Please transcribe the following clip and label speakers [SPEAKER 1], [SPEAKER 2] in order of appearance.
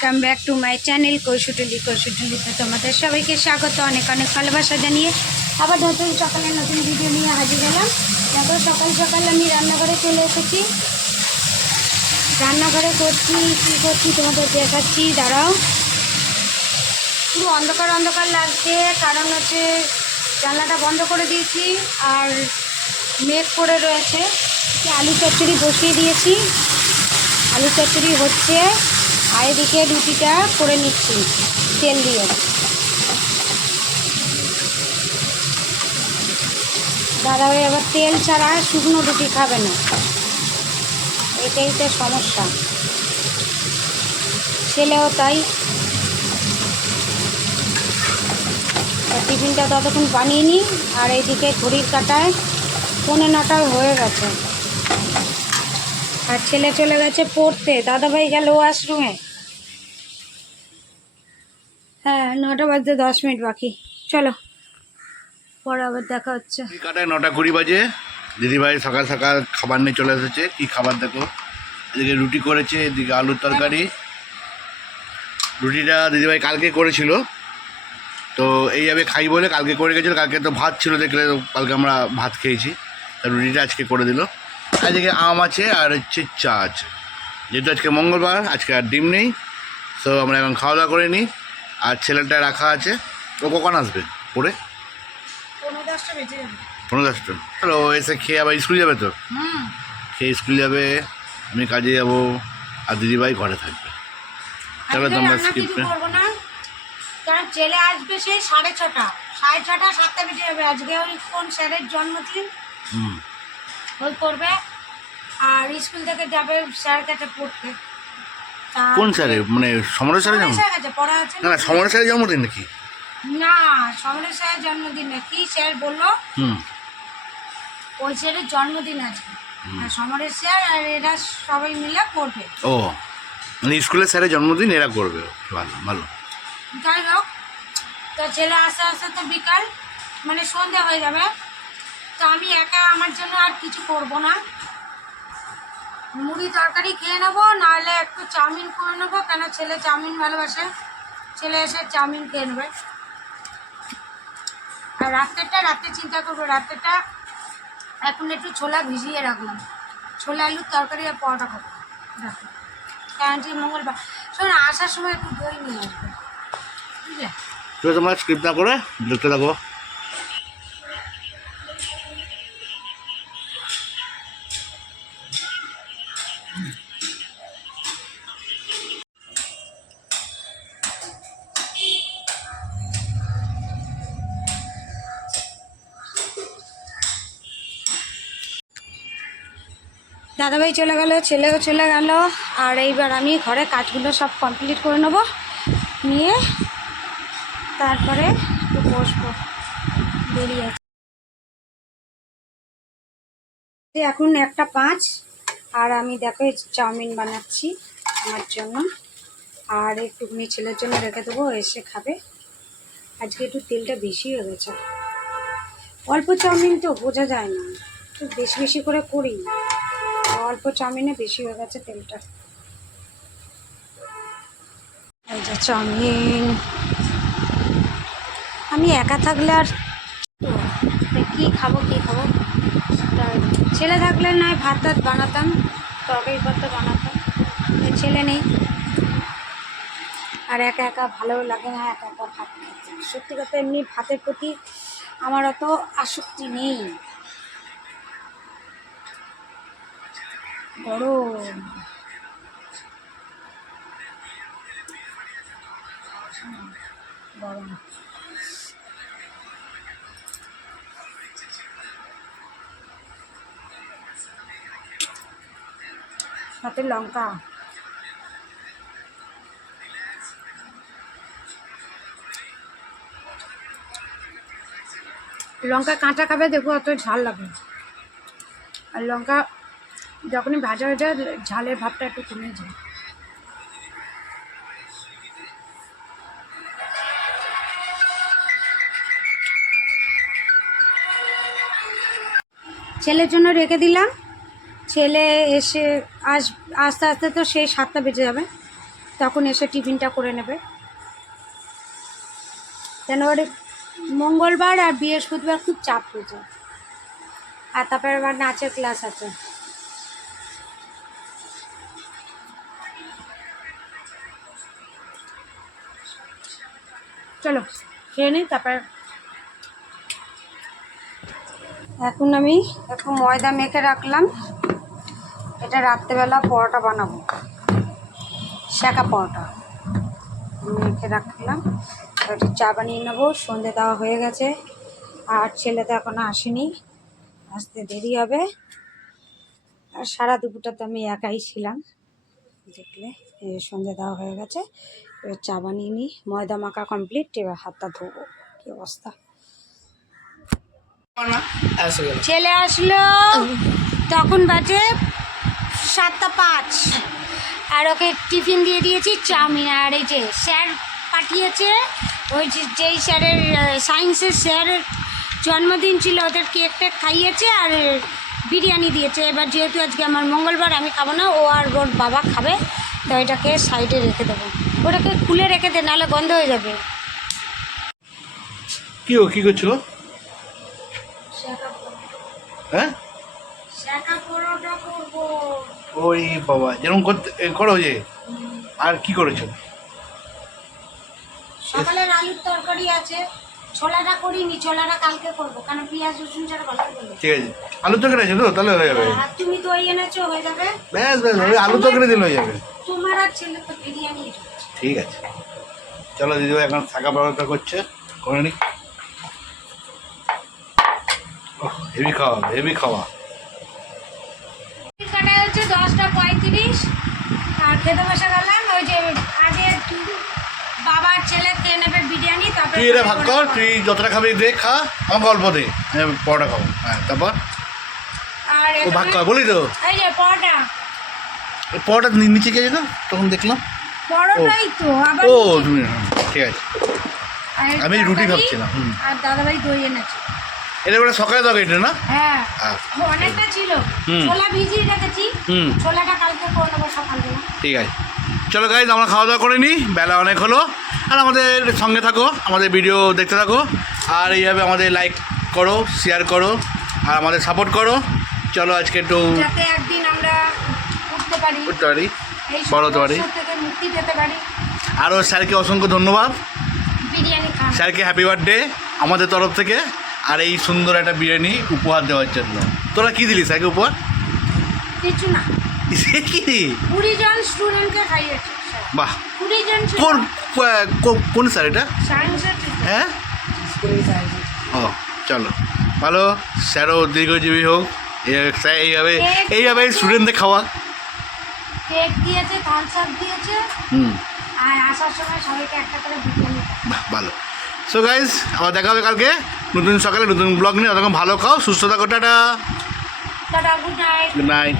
[SPEAKER 1] Welcome back to my channel Koishutuli কৈশুটুলিতে তোমাদের সবাইকে স্বাগত, অনেক অনেক ভালোবাসা জানিয়ে। আবার নতুন সকালে নতুন ভিডিও নিয়ে হাজির হলাম। দেখো, সকাল সকাল আমি রান্নাঘরে চলে এসেছি। রান্নাঘরে করছি, কী করছি তোমাদের দেখাচ্ছি, দাঁড়াও। পুরো অন্ধকার অন্ধকার লাগছে, কারণ হচ্ছে জানলাটা বন্ধ করে দিয়েছি, আর মেঘ করে রয়েছে। আলু চচ্চড়ি বসিয়ে দিয়েছি। আলু চচ্চড়ি হচ্ছে। আর এদিকে রুটিটা করে নিচ্ছি, তেল দিয়ে। দাদা ভাই আবার তেল ছাড়া শুকনো রুটি খাবে না। এটাই তো সমস্যা। ছেলেও তাই। টিফিনটা ততক্ষণ বানিয়ে নিই, আর এইদিকে ঘড়ির কাটায় পৌনে নটার হয়ে গেছে। আর ছেলে চলে গেছে পড়তে। দাদাভাই গেল ওয়াশরুমে হ্যাঁ নটা বাজতে দশ মিনিট বাকি। চলো। পরে আবার দেখা হচ্ছে।
[SPEAKER 2] কাটায়? নটা কুড়ি বাজে। দিদিভাই সকাল সকাল খাবার নিয়ে চলে এসেছে। কি খাবার দেখো? এদিকে রুটি করেছে, এদিকে আলুর তরকারি। রুটিটা দিদিভাই কালকে করেছিল। তো এইভাবে খাই বলে কালকে করে গেছিল। কালকে তো ভাত ছিল দেখলে কালকে আমরা ভাত খেয়েছি। তা রুটিটা আজকে করে দিল। এদিকে আম আছে আর হচ্ছে চা আছে। যেহেতু আজকে মঙ্গলবার আজকে আর ডিম নেই তো আমরা এখন খাওয়া দাওয়া করে নিই। আর ছেলেটা রাখা আছে ও কখন আসবে পড়ে?
[SPEAKER 1] পনেরো দশটা বেজে
[SPEAKER 2] পনেরো দশটা। তাহলে ও এসে খেয়ে আবার স্কুল যাবে তো? খেয়ে স্কুল যাবে আমি কাজে যাব আর দিদিভাই ঘরে থাকবে।
[SPEAKER 1] আজকে
[SPEAKER 2] তোমরা স্কিপ
[SPEAKER 1] কারণ ছেলে আসবে সেই সাড়ে ছটা। সাড়ে ছটা সাতটা বেজে যাবে। আজকে ওই কোন স্যারের জন্মদিন?
[SPEAKER 2] হুম।
[SPEAKER 1] ওই করবে। আর স্কুল থেকে যাবে স্যার কাছে পড়তে।
[SPEAKER 2] কোন স্যারে? মানে সমরেশ স্যারের জন্ম
[SPEAKER 1] স্যার কাছে পড়া আছে।
[SPEAKER 2] না না সমরেশ স্যারের জন্মদিন নাকি?
[SPEAKER 1] না সমরেশ স্যারের জন্মদিন না কি স্যার বলল
[SPEAKER 2] হুম।
[SPEAKER 1] ওই স্যারের জন্মদিন আছে। আর সমরেশ স্যার আর এরা সবাই মিলে করবে।
[SPEAKER 2] ও মানে স্কুলের স্যারের জন্মদিন এরা করবে। ভালো ভালো।
[SPEAKER 1] যাই হোক তো ছেলে আস্তে আস্তে তো বিকাল মানে সন্ধ্যা হয়ে যাবে। তো আমি একা আমার জন্য আর কিছু করব না। মুড়ি তরকারি খেয়ে নেব, নাহলে একটু চাউমিন করে নেব, কেন ছেলে চাউমিন ভালোবাসে? ছেলে এসে চাউমিন খেয়ে নেবে। আর রাত্রেরটা, রাত্রে চিন্তা করব, রাত্রেরটা এখন একটু ছোলা ভিজিয়ে রাখলাম। ছোলা, আলুর তরকারি আর পরোটা খাব। কারণ যে মঙ্গলবার, শোন, আসার সময় একটু দই নিয়ে আসবে। বুঝলে?
[SPEAKER 2] তোমরা স্ক্রিপ্ট না করে দেখতে
[SPEAKER 1] দাদাভাই চলে গেল, ছেলেও চলে গেল। আর এইবার আমি ঘরে কাজগুলো সব কমপ্লিট করে নেব, নিয়ে তারপরে একটু বসবো। বেরিয়ে আছে। এখন একটা পাঁচ, আর আমি দেখো চাউমিন বানাচ্ছি আমার জন্য। আর একটুখানি ছেলের জন্য রেখে দেবো এসে খাবে। আজকে একটু তেলটা বেশি হয়ে গেছে। অল্প চাউমিন তো বোঝা যায় না, একটু বেশি বেশি করে করি অল্প চাউমিনে বেশি হয়ে গেছে তেলটা। এই যে চাউমিন। আমি একা থাকলে আর কি খাব কি খাব? ছেলে থাকলে নয় ভাত টাত বানাতাম তরকারি পত্র বানাতাম। ছেলে নেই। আর একা একা ভালো লাগে না একা একা ভাত সত্যি কথা এমনি ভাতের প্রতি আমার অত আসক্তি নেই। গরম। গরম সাথে লঙ্কা। লঙ্কা কাঁচা খাবে দেখো অত ঝাল লাগে। আর লঙ্কা যখনই ভাজা হয়ে যায়, ঝালের ভাবটা একটু কমে যায়। ছেলের জন্য রেখে দিলাম। ছেলে এসে আস আস্তে আস্তে তো সেই সাতটা বেজে যাবে। তখন এসে টিফিনটা করে নেবে। জানুয়ারি মঙ্গলবার আর বৃহস্পতিবার খুব চাপ হয়েছে আর তারপরে আবার নাচের ক্লাস আছে। চলো, খেয়ে নিই তারপর এখন আমি এখন ময়দা মেখে রাখলাম। এটা রাত্রেবেলা পরোটা বানাবো। শাঁকা পরোটা। মেখে রাখলাম। একটু চা বানিয়ে নেব। সন্ধে দেওয়া হয়ে গেছে। আর ছেলে তো এখনও আসেনি। আসতে দেরি হবে। আর সারা দুপুরটা তো আমি একাই ছিলাম। দেখলে সন্ধে দেওয়া হয়ে গেছে এবার চা বানিয়ে নিই। ময়দা মাখা কমপ্লিট এবার হাতটা ধোবো। কি অবস্থা? ছেলে আসলো। তখন বাজে সাতটা পাঁচ। আর ওকে টিফিন দিয়ে দিয়েছি চাউমিন। আর এই যে স্যার পাঠিয়েছে ওই যে যেই স্যারের সায়েন্সের স্যারের জন্মদিন ছিল ওদের কেক টেক খাইয়েছে আর বিরিয়ানি দিয়েছে। এবার যেহেতু আজকে আমার মঙ্গলবার আমি খাব না ও আর ওর বাবা খাবে তো এটাকে সাইডে রেখে দেবো। ওটাকে খুলে রেখে দে নাহলে গন্ধ হয়ে যাবে।
[SPEAKER 2] কি ও কি করছ হ্যাঁ? ওই বাবা যেরকম করতে করো যে আর কি করেছ?
[SPEAKER 1] সকালের আলুর তরকারি আছে। ছোলাটা করিনি ছোলাটা কালকে করব কারণ পেঁয়াজ রসুন ছাড়া ভালো বলে
[SPEAKER 2] ঠিক আছে। আলু তরকারি আছে তো? তাহলে হয়ে যাবে।
[SPEAKER 1] আর তুমি দই এনেছো হয়ে যাবে?
[SPEAKER 2] ব্যাস ব্যাস ওই আলু তরকারি দিলে হয়ে যাবে।
[SPEAKER 1] তোমার আর ছেলে তো বিরিয়ানি
[SPEAKER 2] ঠিক আছে। চলো দিদি এখন থাকা ব্যবস্থা করছে। করে নি। হেভি খাওয়া হেভি খাওয়া।
[SPEAKER 1] কাটা হচ্ছে দশটা পঁয়ত্রিশ। আর খেতে বসে গেলাম ওই যে আগে বাবার ছেলে খেয়ে নেবে
[SPEAKER 2] তুই এটা ভাগ কর তুই যতটা খাবি দে খা আমাকে অল্প দে। আমি পরোটা খাব। হ্যাঁ তারপর? ও ভাগ কর বলি তো।
[SPEAKER 1] পরোটা।
[SPEAKER 2] পরোটা নিচে গিয়ে যেত? তখন দেখলাম।
[SPEAKER 1] পরোটাই তো
[SPEAKER 2] ও তুমি হ্যাঁ, ঠিক আছে। আমি রুটি ভাবছিলাম, হুম।
[SPEAKER 1] আর দাদাভাই দই এনেছে।
[SPEAKER 2] এটা বলে সকালে তরকারি এটা না?
[SPEAKER 1] হ্যাঁ।
[SPEAKER 2] হ্যাঁ
[SPEAKER 1] অনেকটা ছিল। ছোলা ভিজিয়ে রেখেছি। ছোলাটা কালকে করে নেব সকালবেলা
[SPEAKER 2] ঠিক আছে। চলো গাইজ আমরা খাওয়া দাওয়া করে নিই বেলা অনেক হলো। আর আমাদের সঙ্গে থাকো আমাদের ভিডিও দেখতে থাকো। আর এইভাবে আমাদের লাইক করো শেয়ার করো আর আমাদের সাপোর্ট করো। চলো আজকে একটু
[SPEAKER 1] একদিন আমরা উঠতে পারি।
[SPEAKER 2] করতে পারি। বড় হতে পারি।
[SPEAKER 1] মুক্তি পেতে পারি।
[SPEAKER 2] আরও স্যারকে অসংখ্য ধন্যবাদ। স্যারকে হ্যাপি বার্থডে আমাদের তরফ থেকে। আর এই সুন্দর একটা বিরিয়ানি উপহার দেওয়ার জন্য। তোরা কি দিলি স্যারকে উপহার?
[SPEAKER 1] কিছু না।
[SPEAKER 2] সে কি রে?
[SPEAKER 1] কুড়ি জন স্টুডেন্টকে খাইয়েছে
[SPEAKER 2] বাহ
[SPEAKER 1] কুড়ি জন
[SPEAKER 2] কোন কোন স্যার এটা? হ্যাঁ? ও চলো। ভালো স্যারও দীর্ঘজীবী হোক। এইভাবে এইভাবে স্টুডেন্টদের খাওয়া।
[SPEAKER 1] কেক দিয়েছে থামস আপ দিয়েছে।
[SPEAKER 2] হুম।
[SPEAKER 1] আর আসার সময় সবাইকে একটা করে বিরিয়ানি
[SPEAKER 2] বাহ ভালো। সো গাইজ আবার দেখা হবে কালকে। নতুন সকালে নতুন ব্লগ নিয়ে। ততক্ষণ ভালো খাও সুস্থ থাকো টাটা।
[SPEAKER 1] টাটা গুড নাইট
[SPEAKER 2] গুড নাইট